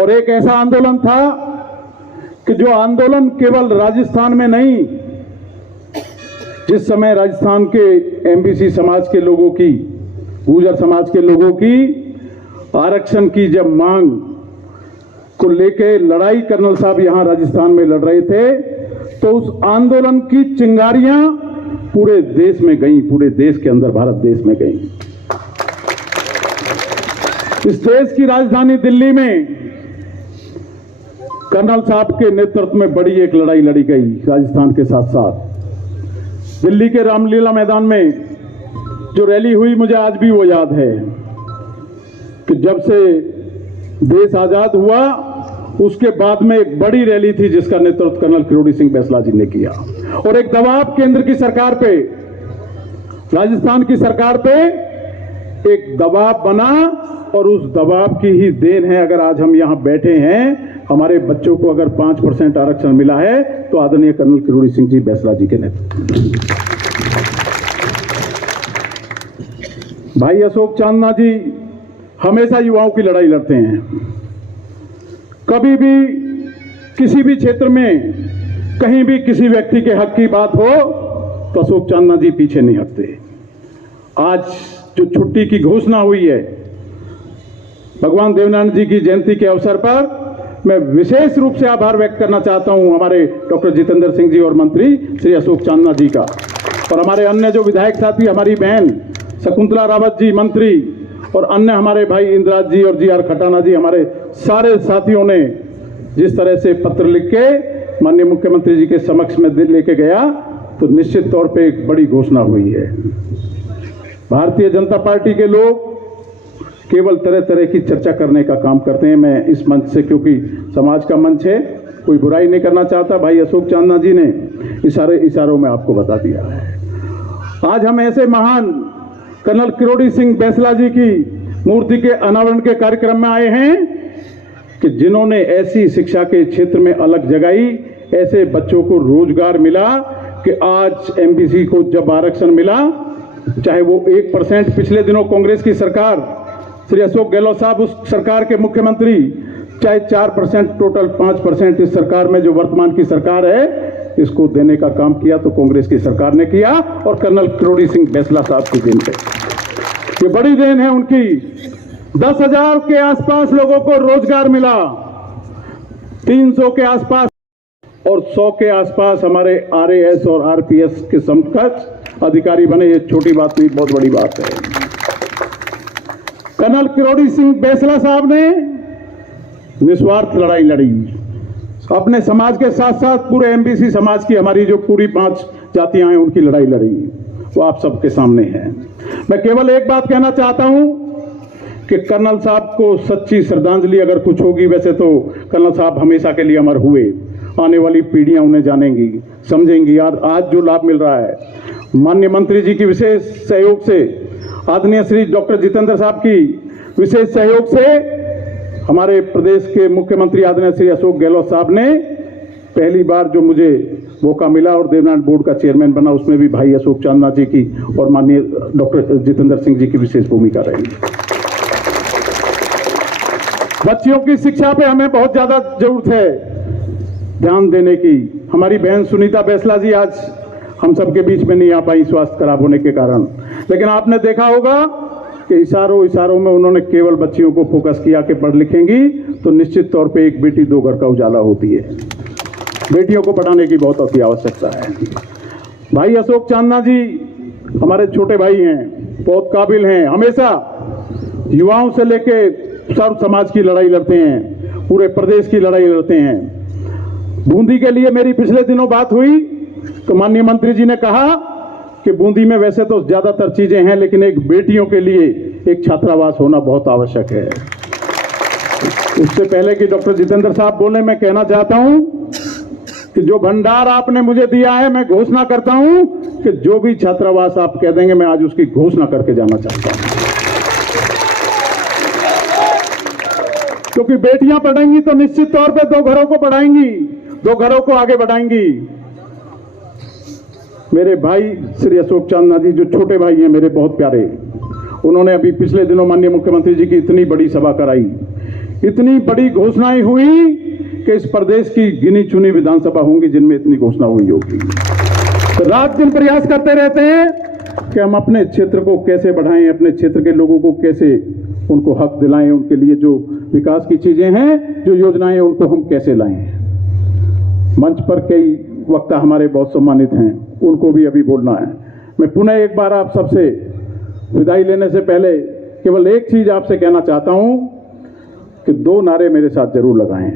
और एक ऐसा आंदोलन था कि जो आंदोलन केवल राजस्थान में नहीं, जिस समय राजस्थान के एमबीसी समाज के लोगों की, गुर्जर समाज के लोगों की आरक्षण की जब मांग को लेके लड़ाई कर्नल साहब यहां राजस्थान में लड़ रहे थे, तो उस आंदोलन की चिंगारियां पूरे देश में गई, पूरे देश के अंदर भारत देश में गई। इस देश की राजधानी दिल्ली में कर्नल साहब के नेतृत्व में बड़ी एक लड़ाई लड़ी गई राजस्थान के साथ साथ। दिल्ली के रामलीला मैदान में जो रैली हुई, मुझे आज भी वो याद है कि जब से देश आजाद हुआ उसके बाद में एक बड़ी रैली थी जिसका नेतृत्व कर्नल किरोड़ी सिंह बैसला जी ने किया, और एक दबाव केंद्र की सरकार पे, राजस्थान की सरकार पे एक दबाव बना, और उस दबाव की ही देन है अगर आज हम यहां बैठे हैं। हमारे बच्चों को अगर 5% आरक्षण मिला है तो आदरणीय कर्नल किरोड़ी सिंह जी बैसला जी के नेतृत्व। भाई अशोक चांदना जी हमेशा युवाओं की लड़ाई लड़ते हैं। कभी भी किसी भी क्षेत्र में कहीं भी किसी व्यक्ति के हक की बात हो तो अशोक चांदना जी पीछे नहीं हटते। आज जो छुट्टी की घोषणा हुई है भगवान देवनारायण जी की जयंती के अवसर पर, मैं विशेष रूप से आभार व्यक्त करना चाहता हूं हमारे डॉक्टर जितेंद्र सिंह जी और मंत्री श्री अशोक चांदना जी का, और हमारे अन्य जो विधायक साथी, हमारी बहन शकुंतला रावत जी मंत्री, और अन्य हमारे भाई इंद्राज जी और जी आर खटाना जी, हमारे सारे साथियों ने जिस तरह से पत्र लिख के माननीय मुख्यमंत्री जी के समक्ष में लेके गया, तो निश्चित तौर पे एक बड़ी घोषणा हुई है। भारतीय जनता पार्टी के लोग केवल तरह तरह की चर्चा करने का काम करते हैं। मैं इस मंच से, क्योंकि समाज का मंच है, कोई बुराई नहीं करना चाहता। भाई अशोक चांदना जी ने इशारों में आपको बता दिया है। आज हम ऐसे महान कर्नल किरोड़ी सिंह बैसला जी की मूर्ति के अनावरण के कार्यक्रम में आए हैं कि जिन्होंने ऐसी शिक्षा के क्षेत्र में अलग जगाई, ऐसे बच्चों को रोजगार मिला कि आज एमबीसी को जब आरक्षण मिला, चाहे वो 1% पिछले दिनों कांग्रेस की सरकार श्री अशोक गहलोत साहब उस सरकार के मुख्यमंत्री, चाहे 4% टोटल 5% इस सरकार में जो वर्तमान की सरकार है इसको देने का काम किया तो कांग्रेस की सरकार ने किया, और कर्नल किरोड़ी सिंह बैसला साहब की देन है। ये बड़ी देन है उनकी, 10,000 के आसपास लोगों को रोजगार मिला, 300 के आसपास और 100 के आसपास हमारे RAS और RPS के समकक्ष अधिकारी बने। ये छोटी बात नहीं, बहुत बड़ी बात है। कर्नल किरोड़ी सिंह बैसला साहब ने निस्वार्थ लड़ाई लड़ी, अपने समाज के साथ साथ पूरे MBC समाज की, हमारी जो पूरी 5 जातियां हैं उनकी लड़ाई लड़ी, वो आप सबके सामने है। मैं केवल एक बात कहना चाहता हूं कि कर्नल साहब को सच्ची श्रद्धांजलि अगर कुछ होगी, वैसे तो कर्नल साहब हमेशा के लिए अमर हुए, आने वाली पीढ़ियां उन्हें जानेंगी, समझेंगी। आज जो लाभ मिल रहा है माननीय मंत्री जी की विशेष सहयोग से, आदरणीय श्री डॉक्टर जितेंद्र साहब की विशेष सहयोग से, हमारे प्रदेश के मुख्यमंत्री आदरणीय श्री अशोक गहलोत साहब ने पहली बार जो मुझे मौका मिला और देवनाथ बोर्ड का चेयरमैन बना, उसमें भी भाई अशोक चांदना जी की और माननीय डॉक्टर जितेंद्र सिंह जी की विशेष भूमिका रही। बच्चियों की शिक्षा पे हमें बहुत ज्यादा जरूरत है ध्यान देने की। हमारी बहन सुनीता बैसला जी आज हम सबके बीच में नहीं आ पाई स्वास्थ्य खराब होने के कारण, लेकिन आपने देखा होगा कि इशारों में उन्होंने केवल बच्चियों को फोकस किया कि पढ़ लिखेंगी तो निश्चित तौर पे एक बेटी 2 घर का उजाला होती है। बेटियों को पढ़ाने की बहुत अति आवश्यकता है। भाई अशोक चांदना जी हमारे छोटे भाई हैं, बहुत काबिल हैं, हमेशा युवाओं से लेके सर्व समाज की लड़ाई लड़ते हैं, पूरे प्रदेश की लड़ाई लड़ते हैं। बूंदी के लिए मेरी पिछले दिनों बात हुई तो माननीय मंत्री जी ने कहा कि बूंदी में वैसे तो ज्यादातर चीजें हैं, लेकिन एक बेटियों के लिए एक छात्रावास होना बहुत आवश्यक है। उससे पहले कि डॉक्टर जितेंद्र साहब बोले, मैं कहना चाहता हूं कि जो भंडार आपने मुझे दिया है, मैं घोषणा करता हूं कि जो भी छात्रावास आप कह देंगे, मैं आज उसकी घोषणा करके जाना चाहता हूं। क्योंकि बेटियां पढ़ेंगी तो निश्चित तौर पे 2 घरों को पढ़ाएंगी, 2 घरों को आगे बढ़ाएंगी। मेरे भाई श्री अशोक चांदना जी जो छोटे भाई हैं मेरे बहुत प्यारे, उन्होंने अभी पिछले दिनों माननीय मुख्यमंत्री जी की इतनी बड़ी सभा कराई, इतनी बड़ी घोषणाएं हुई कि इस प्रदेश की गिनी चुनी विधानसभा होंगी जिनमें इतनी घोषणा हुई होगी। तो रात दिन प्रयास करते रहते हैं कि हम अपने क्षेत्र को कैसे बढ़ाएं, अपने क्षेत्र के लोगों को कैसे उनको हक दिलाएं, उनके लिए जो विकास की चीजें हैं, जो योजनाएं हैं, उनको हम कैसे लाएं। मंच पर कई वक्ता हमारे बहुत सम्मानित हैं, उनको भी अभी बोलना है। मैं पुनः एक बार आप सबसे विदाई लेने से पहले केवल एक चीज आपसे कहना चाहता हूं कि 2 नारे मेरे साथ जरूर लगाएं,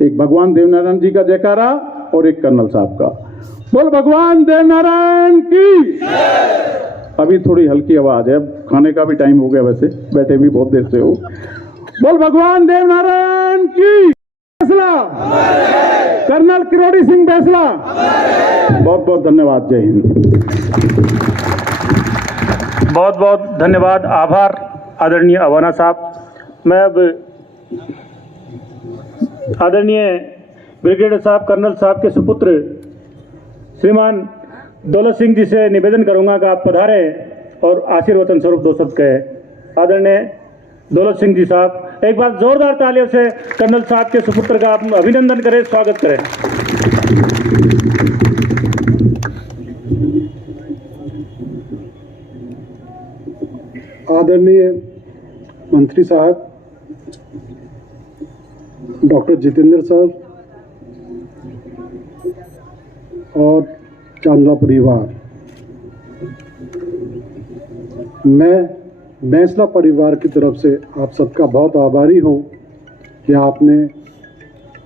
एक भगवान देवनारायण जी का जयकारा और एक कर्नल साहब का। बोल भगवान देवनारायण की। अभी थोड़ी हल्की आवाज है, अब खाने का भी टाइम हो गया, वैसे बैठे भी बहुत देर से हो। बोल भगवान देवनारायण की। बैसला, कर्नल किरोड़ी सिंह बैसला, बहुत बहुत धन्यवाद। जय हिंद। बहुत बहुत धन्यवाद, आभार आदरणीय अवाना साहब। मैं अब आदरणीय ब्रिगेडियर साहब कर्नल साहब के सुपुत्र श्रीमान दौलत सिंह जी से निवेदन करूंगा कि आप पधारें और आशीर्वचन स्वरूप 2 शब्द कहें। आदरणीय दौलत सिंह जी साहब, एक बार जोरदार तालियों से कर्नल साहब के सुपुत्र का अभिनंदन करें, स्वागत करें। आदरणीय मंत्री साहब, डॉक्टर जितेंद्र साहब और चांदला परिवार, मैं बैसला परिवार की तरफ से आप सबका बहुत आभारी हूं कि आपने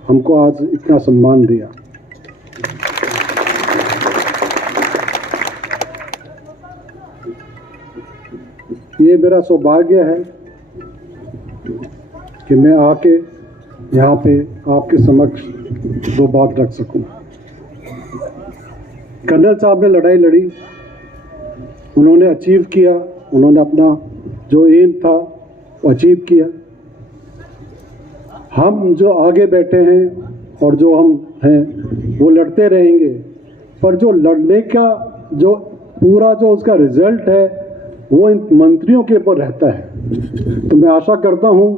हमको आज इतना सम्मान दिया। ये मेरा सौभाग्य है कि मैं आके यहाँ पे आपके समक्ष 2 बात रख सकूं। कर्नल साहब ने लड़ाई लड़ी, उन्होंने अचीव किया, उन्होंने अपना जो एम था वो अचीव किया। हम जो आगे बैठे हैं और जो हम हैं वो लड़ते रहेंगे, पर जो लड़ने का जो पूरा जो उसका रिजल्ट है वो इन मंत्रियों के ऊपर रहता है। तो मैं आशा करता हूं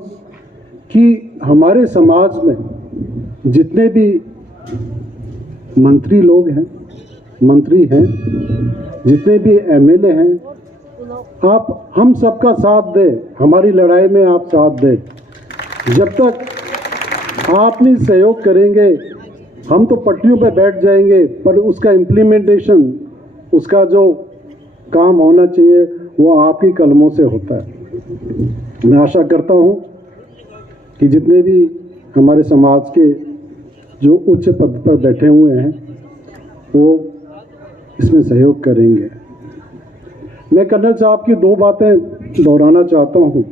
कि हमारे समाज में जितने भी मंत्री हैं, जितने भी MLA हैं, आप हम सबका साथ दें, हमारी लड़ाई में आप साथ दें। जब तक आप नहीं सहयोग करेंगे हम तो पटरियों पे बैठ जाएंगे, पर उसका इम्प्लीमेंटेशन, उसका जो काम होना चाहिए वो आपकी कलमों से होता है। मैं आशा करता हूँ कि जितने भी हमारे समाज के जो उच्च पद पर बैठे हुए हैं वो इसमें सहयोग करेंगे। मैं कर्नल साहब की दो बातें दोहराना चाहता हूँ।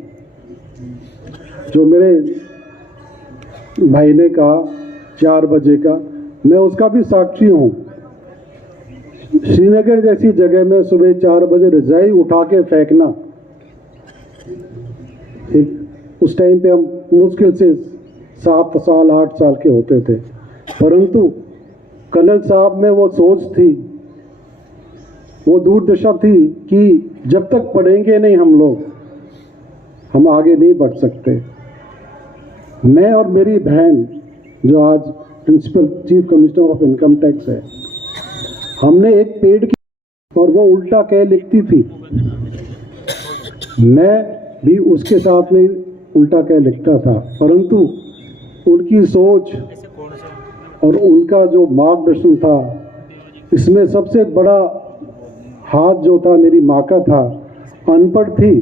जो मेरे भाई ने कहा 4 बजे का, मैं उसका भी साक्षी हूँ। श्रीनगर जैसी जगह में सुबह 4 बजे रजाई उठा के फेंकना, उस टाइम पे हम मुश्किल से 7 साल 8 साल के होते थे, परंतु कर्नल साहब में वो सोच थी, वो दूरदर्शी थी कि जब तक पढ़ेंगे नहीं हम लोग, हम आगे नहीं बढ़ सकते। मैं और मेरी बहन जो आज principal chief commissioner of income tax है, हमने एक पेड़ की, और वो उल्टा कह लिखती थी, मैं भी उसके साथ में उल्टा कह लिखता था, परंतु उनकी सोच और उनका जो मार्गदर्शन था, इसमें सबसे बड़ा हाथ जो था मेरी माँ का था। अनपढ़ थी,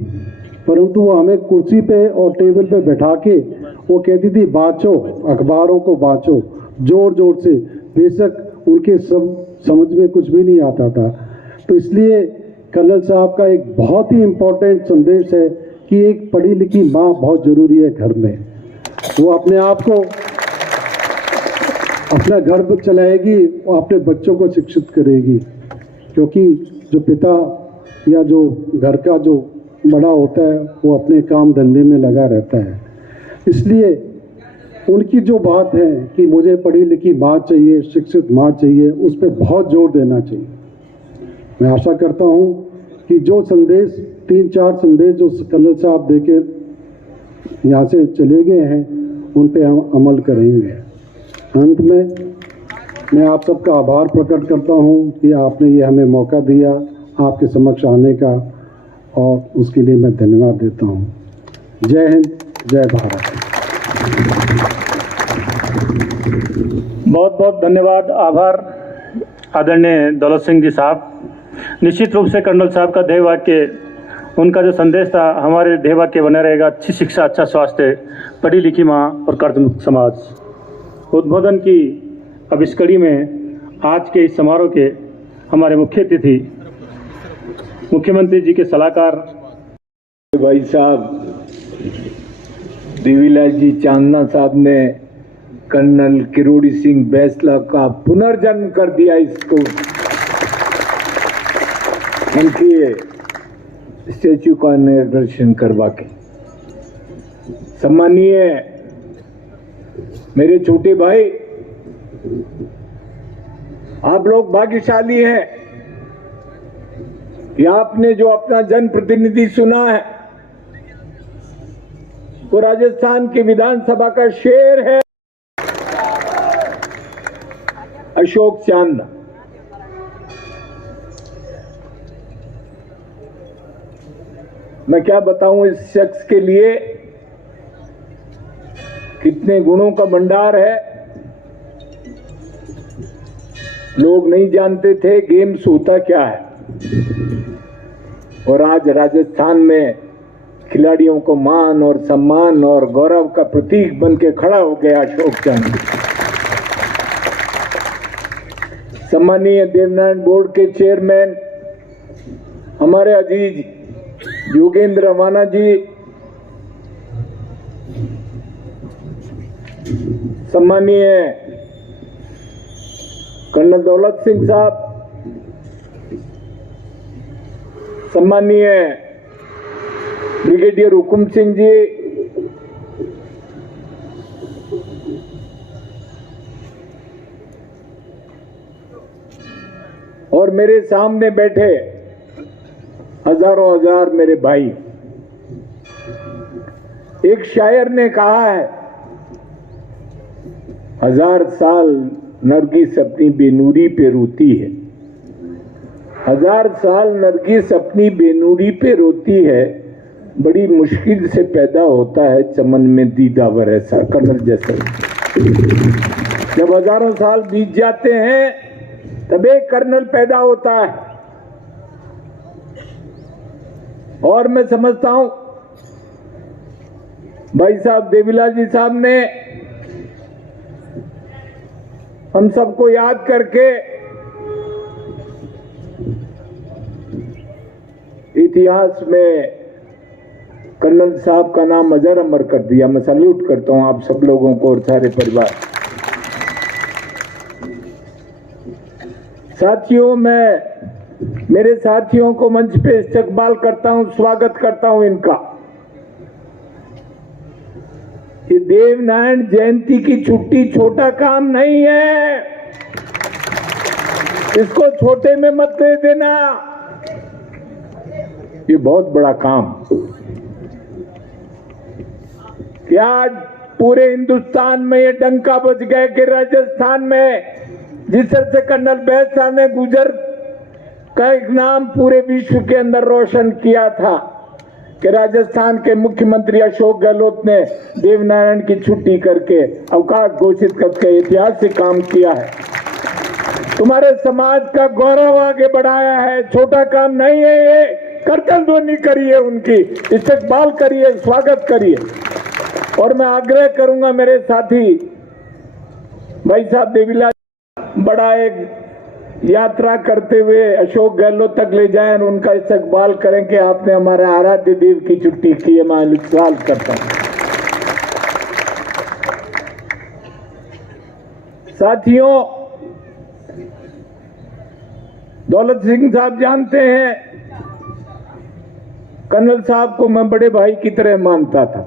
परंतु वो हमें कुर्सी पे और टेबल पे बैठा के वो कहती थी बाँचो, अखबारों को बाँचो, जोर जोर से, बेशक उनके सब समझ में कुछ भी नहीं आता था। तो इसलिए कर्नल साहब का एक बहुत ही इम्पोर्टेंट संदेश है कि एक पढ़ी लिखी माँ बहुत ज़रूरी है घर में। वो अपने आप को, अपना घर चलाएगी, वो अपने बच्चों को शिक्षित करेगी, क्योंकि जो पिता या जो घर का जो बड़ा होता है वो अपने काम धंधे में लगा रहता है। इसलिए उनकी जो बात है कि मुझे पढ़ी लिखी माँ चाहिए, शिक्षित माँ चाहिए, उस पर बहुत जोर देना चाहिए। मैं आशा करता हूँ कि जो संदेश 3-4 संदेश जो कर्नल साहब देके यहाँ से चले गए हैं उन पे हम अमल करेंगे। अंत में मैं आप सबका आभार प्रकट करता हूँ कि आपने ये हमें मौका दिया आपके समक्ष आने का, और उसके लिए मैं धन्यवाद देता हूँ। जय हिंद, जय भारत। बहुत बहुत धन्यवाद, आभार आदरणीय दौलत सिंह जी साहब। निश्चित रूप से कर्नल साहब का ध्येय वाक्य, उनका जो संदेश था, हमारे ध्येय वाक्य बना रहेगा, अच्छी शिक्षा, अच्छा स्वास्थ्य, पढ़ी लिखी माँ और कर्जमुक्त समाज। उद्बोधन की अब इस कड़ी में आज के इस समारोह के हमारे मुख्य अतिथि मुख्यमंत्री जी के सलाहकार भाई साहब देवीलाल जी चांदना साहब ने कर्नल किरोड़ी सिंह बैसला का पुनर्जन्म कर दिया। इसको इनके स्टैच्यू का इनॉग्रेशन करवा के। सम्मानीय मेरे छोटे भाई, आप लोग भाग्यशाली हैं कि आपने जो अपना जनप्रतिनिधि चुना है वो राजस्थान की विधानसभा का शेर है, अशोक चांदना। मैं क्या बताऊं इस शख्स के लिए, कितने गुणों का भंडार है। लोग नहीं जानते थे गेम्स होता क्या है, और आज राजस्थान में खिलाड़ियों को मान और सम्मान और गौरव का प्रतीक बन के खड़ा हो गया अशोक चांदना। सम्मानीय देवनारायण बोर्ड के चेयरमैन हमारे अजीज योगेंद्र रवाना जी, सम्मानीय कर्नल दौलत सिंह साहब, सम्मानीय ब्रिगेडियर हुकुम सिंह जी, और मेरे सामने बैठे हजारों हजार मेरे भाई। एक शायर ने कहा है, 1000 साल नरगिस अपनी बेनूरी पे रोती है, 1000 साल नरगिस अपनी बेनूरी पे रोती है, बड़ी मुश्किल से पैदा होता है चमन में दीदावर ऐसा। कर्नल जैसा जब हजारों साल बीत जाते हैं तब एक कर्नल पैदा होता है। और मैं समझता हूं भाई साहब देवीलाल जी साहब ने हम सबको याद करके इतिहास में कर्नल साहब का नाम अजर अमर कर दिया। मैं सैल्यूट करता हूं आप सब लोगों को और सारे परिवार। साथियों, मैं मेरे साथियों को मंच पे इस्तकबाल करता हूं, स्वागत करता हूं इनका। ये देवनारायण जयंती की छुट्टी छोटा काम नहीं है, इसको छोटे में मत दे देना, ये बहुत बड़ा काम। क्या आज पूरे हिंदुस्तान में ये डंका बज गए कि राजस्थान में जिस तरह से कर्नल बैस साहब ने गुजर का एक नाम पूरे विश्व के अंदर रोशन किया था कि राजस्थान के मुख्यमंत्री अशोक गहलोत ने देवनारायण की छुट्टी करके अवकाश घोषित करके ऐतिहासिक काम किया है। तुम्हारे समाज का गौरव आगे बढ़ाया है, छोटा काम नहीं है ये। करतल ध्वनि करिए, उनकी इस्तकबाल करिए, स्वागत करिए। और मैं आग्रह करूंगा मेरे साथी भाई साहब देवीलाल बड़ा एक यात्रा करते हुए अशोक गहलोत तक ले जाएं और उनका इस्तकबाल करें कि आपने हमारे आराध्य देव की छुट्टी की है। मैं सवाल करता हूं। साथियों, दौलत सिंह साहब जानते हैं कर्नल साहब को मैं बड़े भाई की तरह मानता था।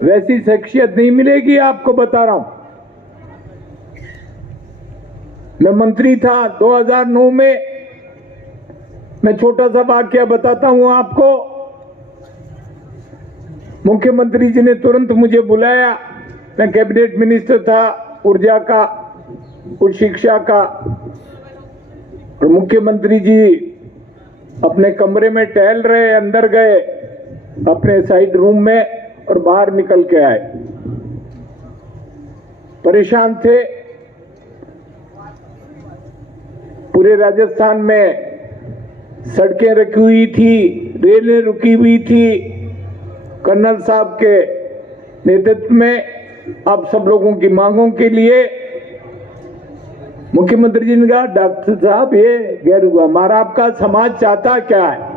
वैसी शख्सियत नहीं मिलेगी आपको, बता रहा हूं। मैं मंत्री था 2009 में। मैं छोटा सा वाकया बताता हूं आपको। मुख्यमंत्री जी ने तुरंत मुझे बुलाया। मैं कैबिनेट मिनिस्टर था, ऊर्जा का, उच्च शिक्षा का। और मुख्यमंत्री जी अपने कमरे में टहल रहे, अंदर गए अपने साइड रूम में और बाहर निकल के आए। परेशान थे। पूरे राजस्थान में सड़कें रखी हुई थी, रेलें रुकी हुई थी। कर्नल साहब के नेतृत्व में आप सब लोगों की मांगों के लिए मुख्यमंत्री जी ने कहा, डॉक्टर साहब ये गैर हुआ, हमारा आपका समाज चाहता क्या है?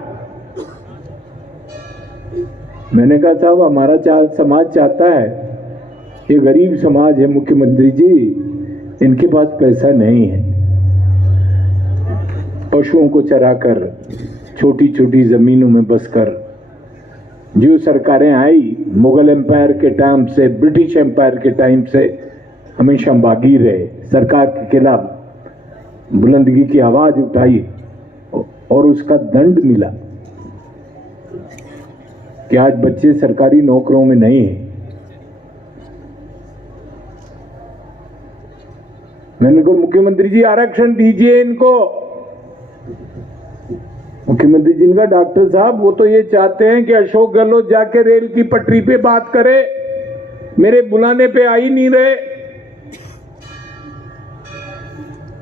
मैंने कहा साहब हमारा समाज चाहता है, ये गरीब समाज है मुख्यमंत्री जी, इनके पास पैसा नहीं है। पशुओं को चराकर, छोटी छोटी जमीनों में बसकर जो सरकारें आई मुगल एम्पायर के टाइम से, ब्रिटिश एम्पायर के टाइम से हमेशा बागी रहे, सरकार के खिलाफ बुलंदगी की आवाज उठाई और उसका दंड मिला कि आज बच्चे सरकारी नौकरियों में नहीं है। मैंने कहा मुख्यमंत्री जी आरक्षण दीजिए इनको। मुख्यमंत्री जी ने कहा डॉक्टर साहब वो तो ये चाहते हैं कि अशोक गहलोत जाके रेल की पटरी पे बात करे, मेरे बुलाने पे आ ही नहीं रहे।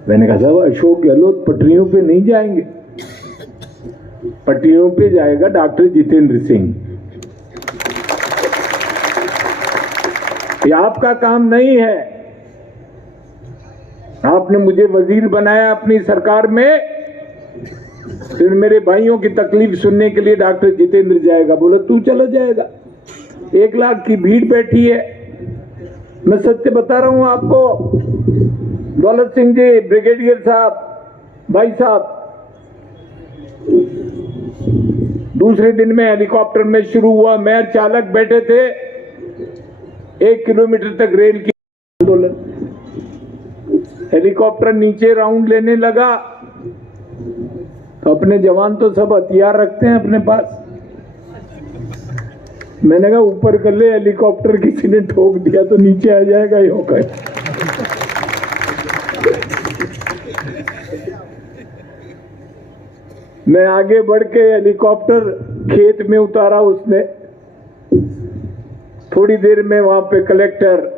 मैंने कहा साहब अशोक गहलोत पटरियों पे नहीं जाएंगे, पटरियों पे जाएगा डॉक्टर जितेंद्र सिंह। ये आपका काम नहीं है। आपने मुझे वजीर बनाया अपनी सरकार में, फिर मेरे भाइयों की तकलीफ सुनने के लिए डॉक्टर जितेंद्र जाएगा। बोला तू चला जाएगा, 1 लाख की भीड़ बैठी है। मैं सत्य बता रहा हूं आपको। दौलत सिंह जी, ब्रिगेडियर साहब, भाई साहब, दूसरे दिन में हेलीकॉप्टर में शुरू हुआ। मैं चालक बैठे थे, 1 किलोमीटर तक रेल की आंदोलन। हेलीकॉप्टर नीचे राउंड लेने लगा तो अपने जवान तो सब हथियार रखते हैं अपने पास। मैंने कहा ऊपर कर ले, हेलीकॉप्टर किसी ने ठोक दिया तो नीचे आ जाएगा ये होकर। मैं आगे बढ़ के हेलीकॉप्टर खेत में उतारा उसने। थोड़ी देर में वहां पे कलेक्टर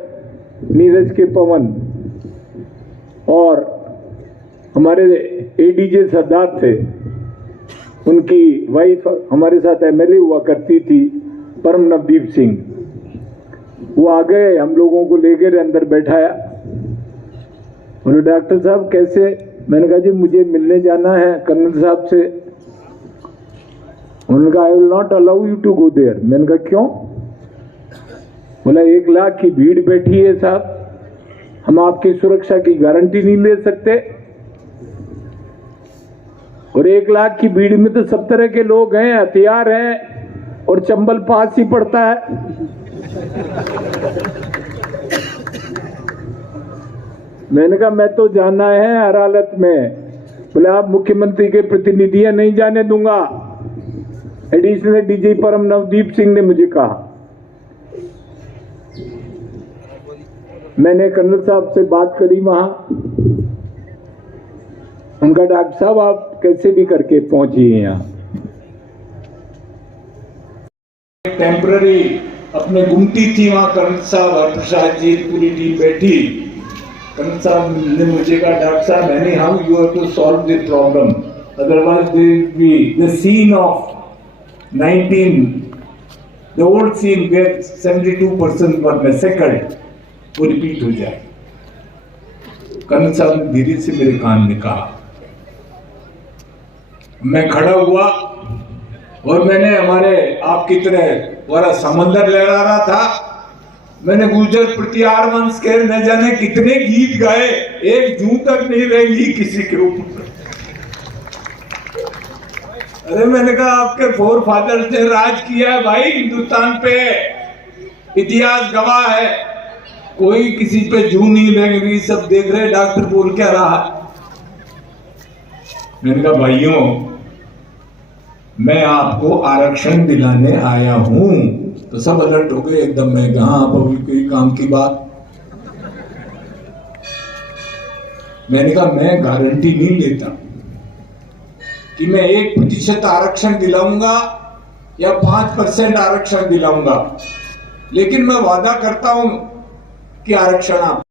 नीरज के पवन और हमारे एडीजे सरदार थे, उनकी वाइफ हमारे साथ एमएलए हुआ करती थी परम नवदीप सिंह, वो आ गए, हम लोगों को लेकर अंदर बैठाया। बोले डॉक्टर साहब कैसे? मैंने कहा जी मुझे मिलने जाना है कर्नल साहब से। उन्होंने कहा I will not allow you to go there. मैंने कहा क्यों? बोला 1 लाख की भीड़ बैठी है साहब, हम आपकी सुरक्षा की गारंटी नहीं ले सकते, और 1 लाख की भीड़ में तो सब तरह के लोग हैं, हथियार हैं और चंबल पास ही पड़ता है। मैंने कहा मैं तो जाना है हर हालत में। बोले आप मुख्यमंत्री के प्रतिनिधि नहीं जाने दूंगा। एडिशनल डीजी परम नवदीप सिंह ने मुझे कहा। मैंने कर्नल साहब से बात करी वहां, उनका डॉक्टर साहब आप कैसे भी करके पहुंचिए यहाँ। टेम्पररी अपने गुमटी थी वहां, कर्नल साहब और प्रसाद जी पूरी टीम बैठी। कर्नल साहब ने मुझे कहा डॉक्टर साहब anyhow you have to solve the problem, otherwise there will be the scene of 19 the old scene where 72% were massacred, वो रिपीट हो जाए। कर्नल साहब ने धीरे से मेरे कान में कहा। मैं खड़ा हुआ और मैंने हमारे आपकी तरह पूरा समंदर लहरा रहा था। मैंने गुर्जर प्रतिहार वंश के न जाने कितने गीत गाए, एक जूं तक नहीं रहेगी किसी के ऊपर। अरे मैंने कहा आपके फोर फादर्स ने राज किया है भाई हिंदुस्तान पे, इतिहास गवाह है, कोई किसी पे जूं नहीं लगेगी, सब देख रहे डॉक्टर बोल क्या रहा। मैंने कहा भाइयों मैं आपको आरक्षण दिलाने आया हूं, तो सब अलर्ट हो गए एकदम। मैं कहा आप अभी कोई काम की बात? मैंने कहा मैं गारंटी नहीं लेता कि मैं 1% आरक्षण दिलाऊंगा या 5% आरक्षण दिलाऊंगा, लेकिन मैं वादा करता हूं कि आरक्षण आप